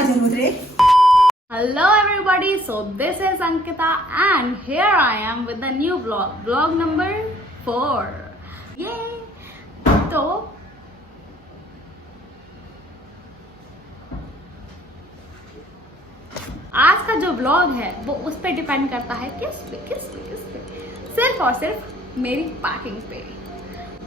क्या जरूरत है? Hello everybody, so this is Ankita and here I am with the new vlog number 4. Yay! तो आज का जो व्लॉग है वो उस पे डिपेंड करता है किस पे सिर्फ और सिर्फ मेरी पैकिंग पे।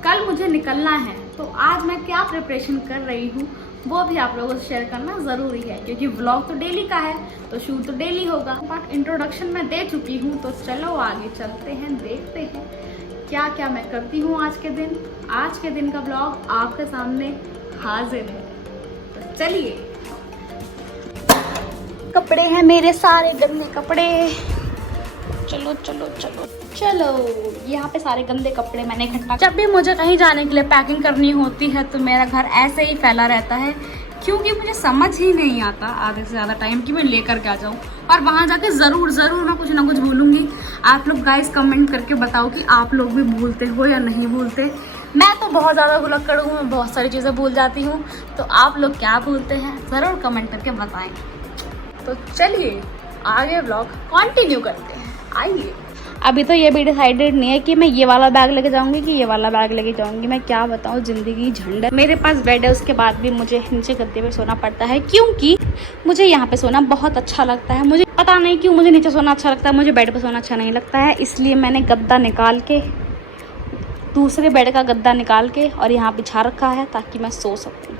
कल मुझे निकलना है तो आज मैं क्या प्रिपरेशन कर रही हूँ वो भी आप लोगों से शेयर करना ज़रूरी है, क्योंकि व्लॉग तो डेली का है तो शूट तो डेली होगा। बट इंट्रोडक्शन मैं दे चुकी हूँ तो चलो आगे चलते हैं, देखते हैं क्या क्या मैं करती हूँ आज के दिन। आज के दिन का व्लॉग आपके सामने हाजिर है, तो चलिए। कपड़े हैं मेरे सारे गंदे कपड़े, चलो चलो चलो चलो। यहाँ पे सारे गंदे कपड़े मैंने इकट्ठा। जब भी मुझे कहीं जाने के लिए पैकिंग करनी होती है तो मेरा घर ऐसे ही फैला रहता है, क्योंकि मुझे समझ ही नहीं आता आधे से ज़्यादा टाइम कि मैं लेकर क्या जाऊँ। और वहाँ जाके ज़रूर मैं कुछ ना कुछ भूलूंगी। आप लोग गाइस कमेंट करके बताओ कि आप लोग भी भूलते हो या नहीं भूलते। मैं तो बहुत ज़्यादा भुलक्कड़ हूँ, मैं बहुत सारी चीज़ें भूल जाती हूँ। तो आप लोग क्या भूलते हैं ज़रूर कमेंट करके बताएं। तो चलिए आगे व्लॉग कंटिन्यू करते हैं, आइए। अभी तो ये भी डिसाइडेड नहीं है कि मैं ये वाला बैग लेके जाऊंगी कि ये वाला बैग लेके जाऊंगी। मैं क्या बताऊं, जिंदगी झंड है। मेरे पास बेड है, उसके बाद भी मुझे नीचे गद्दे पे सोना पड़ता है, क्योंकि मुझे यहाँ पे सोना बहुत अच्छा लगता है। मुझे पता नहीं क्यों मुझे नीचे सोना अच्छा लगता है, मुझे बेड पे सोना अच्छा नहीं लगता है। इसलिए मैंने गद्दा निकाल के, दूसरे बेड का गद्दा निकाल के और यहाँ बिछा रखा है ताकि मैं सो सकूँ।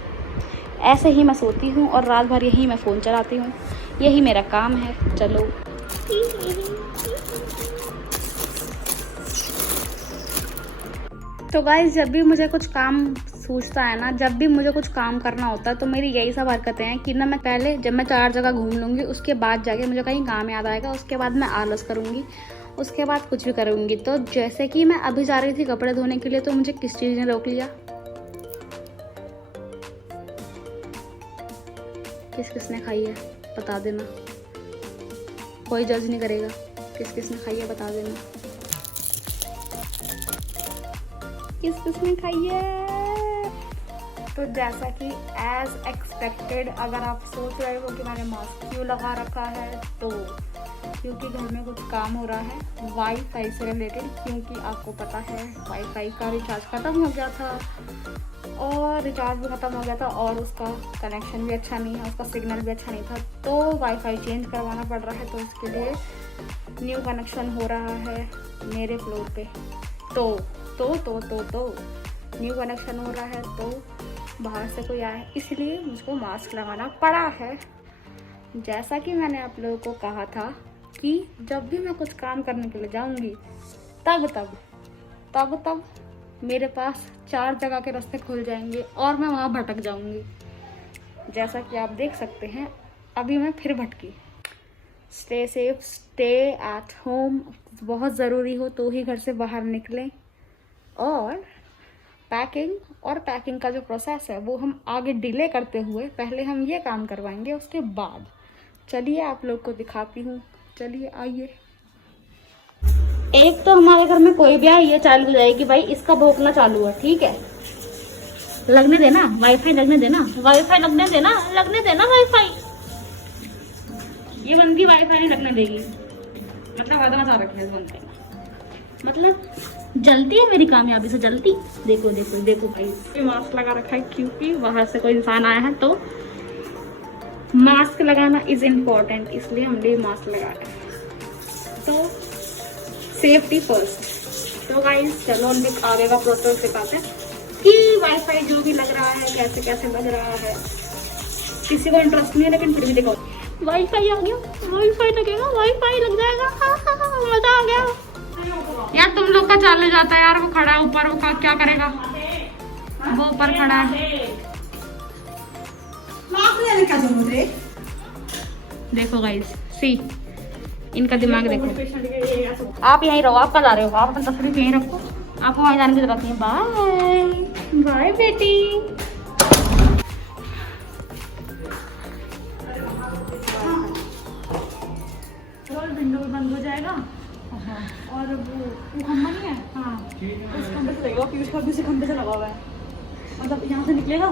ऐसे ही मैं सोती हूँ और रात भर यही मैं फ़ोन चलाती हूँ, यही मेरा काम है। चलो तो गाइस, जब भी मुझे कुछ काम सूझता है ना, जब भी मुझे कुछ काम करना होता है तो मेरी यही सब हरकतें हैं कि ना मैं पहले जब मैं 4 जगह घूम लूँगी उसके बाद जाके मुझे कहीं काम याद आएगा, उसके बाद मैं आलस करूँगी, उसके बाद कुछ भी करूँगी। तो जैसे कि मैं अभी जा रही थी कपड़े धोने के लिए तो मुझे किस चीज़ ने रोक लिया, किसने खाई है बता देना, कोई जज नहीं करेगा। किसने खाई है बता देना, किसने खाई है। तो जैसा कि एज एक्सपेक्टेड, अगर आप सोच रहे हो कि मैंने मास्क क्यों लगा रखा है, तो क्योंकि घर में कुछ काम हो रहा है वाईफाई से रिलेटेड। क्योंकि आपको पता है वाईफाई का रिचार्ज ख़त्म हो गया था और रिचार्ज भी ख़त्म हो गया था और उसका कनेक्शन भी अच्छा नहीं है, उसका सिग्नल भी अच्छा नहीं था, तो वाईफाई चेंज करवाना पड़ रहा है। तो उसके लिए न्यू कनेक्शन हो रहा है मेरे फ्लोर पे। तो न्यू कनेक्शन हो रहा है तो बाहर से कोई आए, इसलिए मुझको मास्क लगाना पड़ा है। जैसा कि मैंने आप लोगों को कहा था कि जब भी मैं कुछ काम करने के लिए जाऊंगी तब मेरे पास 4 जगह के रास्ते खुल जाएंगे और मैं वहाँ भटक जाऊंगी। जैसा कि आप देख सकते हैं अभी मैं फिर भटकी। Stay safe, stay at home. बहुत ज़रूरी हो तो ही घर से बाहर निकलें। और पैकिंग का जो प्रोसेस है वो हम आगे डिले करते हुए पहले हम ये काम करवाएंगे, उसके बाद चलिए आप लोग को दिखाती हूँ। चलिए आइए। एक तो हमारे घर में कोई भी आए ये चालू हो जाएगी, भाई इसका भौंकना चालू है, ठीक है, लगने देना वाईफाई, लगने देना वाईफाई, लगने देना वाईफाई। ये बंदी वाईफाई नहीं लगने देगी, मतलब बदमाश आ रखा है इस बंदे का, मतलब जलती है मेरी कामयाबी से, जलती। देखो भाई मास्क लगा रखा है क्योंकि बाहर से कोई इंसान आया है, तो मास्क लगाना इज इम्पोर्टेंट, इसलिए हमने मास्क लगा रखा है। तो सेफ्टी फर्स्ट। तो गाइस चलो हम आगे का प्रोसेस दिखाते हैं कि वाईफाई जो भी लग रहा है कैसे लग रहा है। किसी को इंटरेस्ट नहीं है लेकिन फिर भी देखो वाईफाई आ गया, वाईफाई लगेगा, वाईफाई लग जाएगा। मजा आ गया यार। तुम लोग का चालू जाता है यार, वो खड़ा है ऊपर, वो क्या करेगा, वो ऊपर खड़ा है। मास्क लेने क्या जरूरत है? देखो गाइस, सी इनका दिमाग देखो। आप यहीं रहो, आप कहाँ जा रहे हो, आप अपनी तस्वीर यहीं रखो, आपको वहाँ जाने की जरूरत नहीं। बाय बेटी। विंडो बंद हो जाएगा और वो खंभा नहीं है, हाँ उस खंभे से लगेगा, उस खंभे से लगा हुआ है, मतलब यहाँ से निकलेगा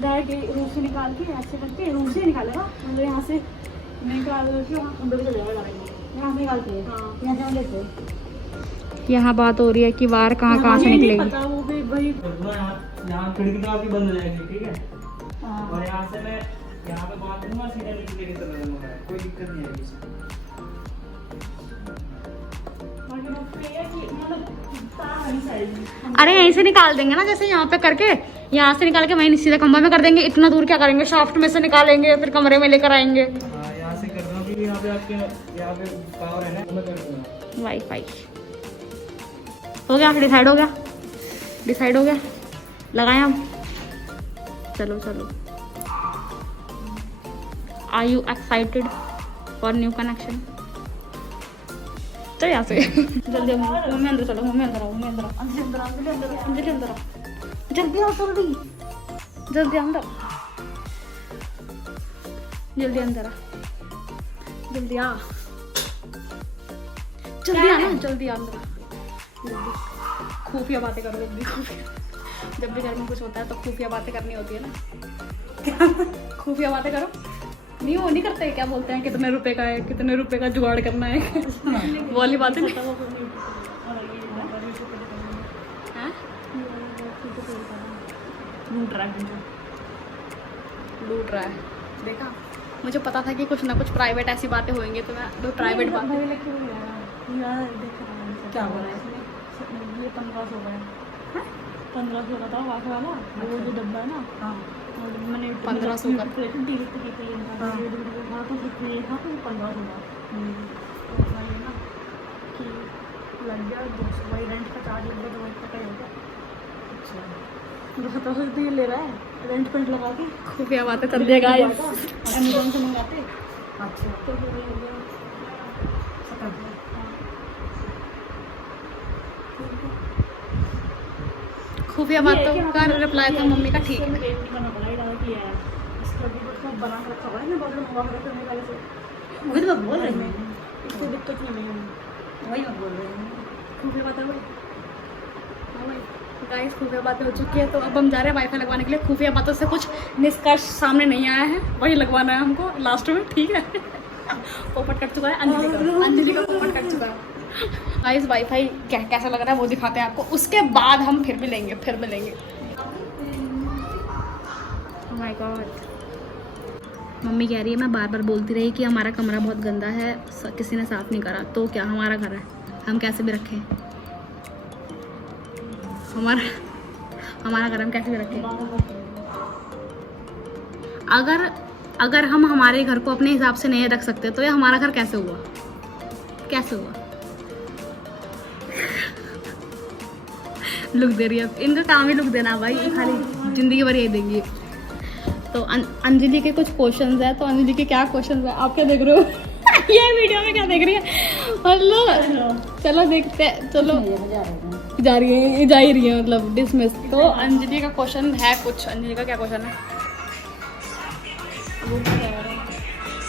डायरेक्ट रूम से निकाल के ऐसे करके रूम से निकालेगा, मतलब यहाँ से निकाल के वहाँ अंदर चले जाएगा डायरेक्ट, यहाँ से निकालते हैं। हाँ यहाँ से लेते हैं। यहाँ बात हो रही है कि वार कहाँ से निकलेगी। पता वो भी वही यहाँ खिड़की तो आपकी बंद हो जाएगी, ठीक है। और यहाँ से मैं यहाँ पे बात करूँगा, सीधा निकले की तरह दूंगा, कोई दिक्कत नहीं आएगी इसमें। अरे यहीं से निकाल देंगे ना, जैसे यहाँ पे करके यहाँ से निकाल के वहीं सीधा कमरे में कर देंगे। इतना दूर क्या करेंगे, शाफ्ट में से निकालेंगे फिर कमरे में लेकर आएंगे। यहाँ से कर दूँ कि यहाँ पे आपके यहाँ पे पावर है ना, मैं कर दूँगा। वाईफाई हो गया, डिसाइड हो गया, डिसाइड हो गया, लगाएं हम। चलो चलो, are you excited for new connection? चल यहाँ से जल्दी मम्मी अंदर चलो, मम्मी अंदर आओ, मम्मी अंदर आओ, अंजलि अंदर आओ, अंजलि अंदर आओ, अंजलि अंदर आओ, जल्दी आओ, जल्दी जल्दी अंदर, जल्दी अंदर आ, जल्दी आ, जल्दी आना, जल्दी अंदर आ, जल्दी। खुफिया बातें करो जल्दी, खुफिया। जब भी घर में कुछ होता है तो खुफिया बातें करनी होती है ना। क्या खुफिया बातें करो? नहीं वो नहीं करते, क्या बोलते हैं, कितने रुपए का है, कितने रुपए का जुगाड़ करना है, वो वाली बातें। लूट रहा है, देखा, मुझे पता था कि कुछ ना कुछ प्राइवेट ऐसी बातें होंगी, तो मैं दो प्राइवेट बातें। क्या बोला है इसमें? ये 1500 का है, 1500 का था वाक वाला, वो जो डब्बा है ना। हाँ मैंने 1500 का टीवी तो लग गया 200, वही रेंट का चार्ज लग गया, तो वही पता ही हो गया। अच्छा 200 तो ये ले रहा है रेंट पेंट लगा के। खुफिया बातें कर दिया गाइस, अमेज़न से मंगाते। अच्छा तो फिर वही हो गया, खुफिया बातों का रिप्लाई था मम्मी का, ठीक है। वही तो बोल रही हूँ, इसको दिक्कत नहीं है, वही मैं बोल रही हूँ। खुफिया बातें हुई गाइस, खुफिया बातें हो चुकी है, तो अब हम जा रहे हैं वाईफाई लगवाने के लिए। खुफिया बातों से कुछ निष्कर्ष सामने नहीं आया है, वही लगवाना है हमको लास्ट में, ठीक है। पोपट कट चुका है, अंजलि का पोपट कट चुका है। गाइस वाईफाई कैसा लग रहा है वो दिखाते हैं आपको, उसके बाद हम फिर मिलेंगे, फिर मिलेंगे। ओह माय गॉड, मम्मी कह रही है, मैं बार बार बोलती रही कि हमारा कमरा बहुत गंदा है, किसी ने साफ नहीं करा, तो क्या हमारा घर है, हम कैसे भी रखें हमारा घर, हम कैसे भी रखें। अगर हम हमारे घर को अपने हिसाब से नहीं रख सकते, तो ये हमारा घर कैसे हुआ, कैसे हुआ। लुक दे रही है, इनका काम ही लुक देना भाई, खाली जिंदगी भर यही देंगी। तो अंजलि के कुछ क्वेश्चंस है, तो अंजलि के क्या क्वेश्चंस है आप क्या देख रहे हो? ये वीडियो में क्या देख रही है, मतलब चलो देखते हैं, चलो जा रही है, जा ही रही है, मतलब डिसमिस। तो अंजलि का क्वेश्चन है कुछ, अंजलि का क्या क्वेश्चन है,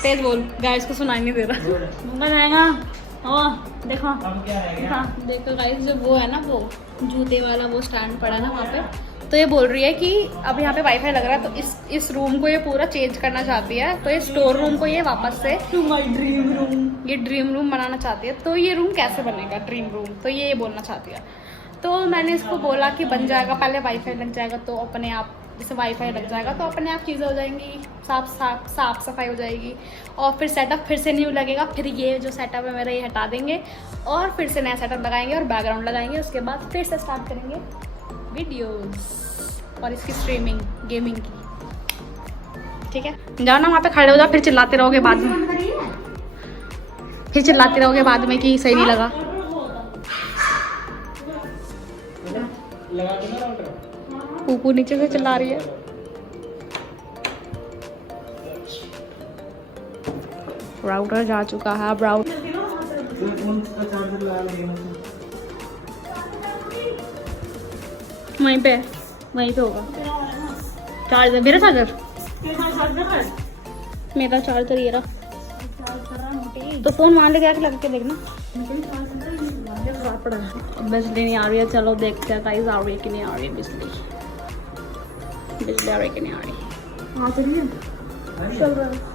तेज बोल, गाइस को सुनाई नहीं दे रहा। जाएगा देखो देखो गाइस, जो वो है ना, वो जूते वाला वो स्टैंड पड़ा ना वहाँ पे, तो ये बोल रही है कि अब यहाँ पे वाईफाई लग रहा है, तो इस रूम को ये पूरा चेंज करना चाहती है, तो ये स्टोर रूम को ये वापस से ये ड्रीम रूम बनाना चाहती है। तो ये रूम कैसे बनेगा ड्रीम रूम, तो ये बोलना चाहती है। तो मैंने इसको बोला कि बन जाएगा, पहले वाईफाई लग जाएगा तो अपने आप, जैसे वाईफाई लग जाएगा तो अपने आप चीज़ें हो जाएंगी, साफ सफाई हो जाएगी, और फिर सेटअप फिर से न्यू लगेगा। फिर ये जो सेटअप है मेरा ये हटा देंगे और फिर से नया सेटअप लगाएंगे और बैकग्राउंड लगाएंगे, उसके बाद फिर से स्टार्ट करेंगे वीडियोस और इसकी स्ट्रीमिंग गेमिंग की, ठीक है। जाओ ना वहाँ पे खड़े हो जाओ, फिर चिल्लाते रहोगे बाद में, फिर चिल्लाते रहोगे बाद में कि सही नहीं लगा। पूपू नीचे से चिल्ला रही है। राउटर जा चुका है, अब राउटर वहीं पे होगा चार्जर, मेरा चार्जर ये रहा। तो फोन वहाँ ले जाके लग के देखना, बिजली नहीं आ रही है। चलो देखते हैं गाइस, आ रही है कि नहीं आ रही है बिजली, आ रही है कि नहीं आ रही है। हाँ चलिए चल रहा है।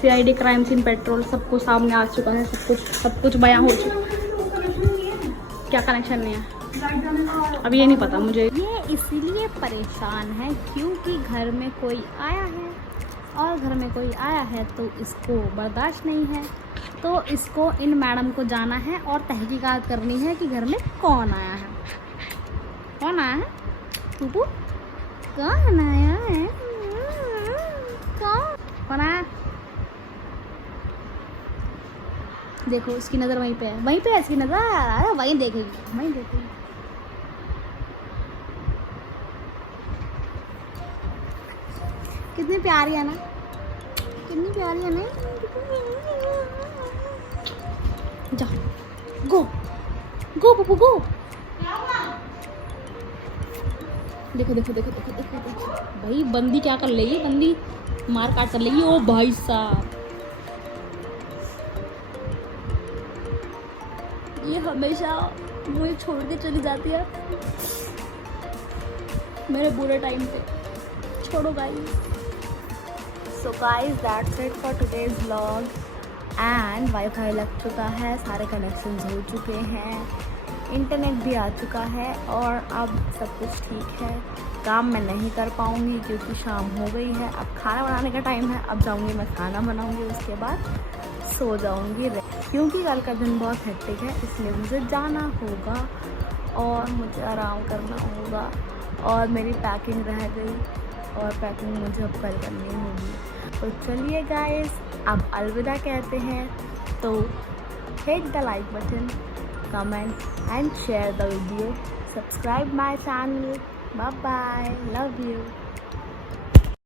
CID क्राइम सीन पेट्रोल सब कुछ सामने आ चुका है, सब कुछ बयां हो चुका है। क्या कनेक्शन नहीं है अब ये नहीं पता मुझे। ये इसीलिए परेशान है क्योंकि घर में कोई आया है, और घर में कोई आया है तो इसको बर्दाश्त नहीं है, तो इसको इन मैडम को जाना है और तहकीकात करनी है कि घर में कौन आया है। कौन आया है? टूटू कौन आया है? कौन आया? देखो इसकी नज़र वहीं पे है, वहीं पे है इसकी नज़र, वहीं देखेगी, वहीं देखेगी। कितनी प्यारी है ना, कितनी प्यारी है ना। जा गो गो पप्पू गो। देखो देखो देखो देखो देखो देखो भाई बंदी क्या कर लेगी, बंदी मार काट कर लेगी। ओ भाई साहब ये हमेशा मुझे छोड़ के चली जाती है मेरे बुरे टाइम पे। छोड़ो guys. So guys that's it for today's vlog. And wifi लग चुका है, सारे कनेक्शंस हो चुके हैं, इंटरनेट भी आ चुका है और अब सब कुछ ठीक है। काम मैं नहीं कर पाऊँगी क्योंकि शाम हो गई है, अब खाना बनाने का टाइम है। अब जाऊँगी मैं खाना बनाऊँगी, उसके बाद सो जाऊँगी क्योंकि कल का दिन बहुत हेक्टिक है, इसलिए मुझे जाना होगा और मुझे आराम करना होगा। और मेरी पैकिंग रह गई और पैकिंग मुझे अब कल करनी होगी। तो चलिए गाइस अब अलविदा कहते हैं। तो hit the like button, comment and share the video, subscribe my channel. Bye bye, love you.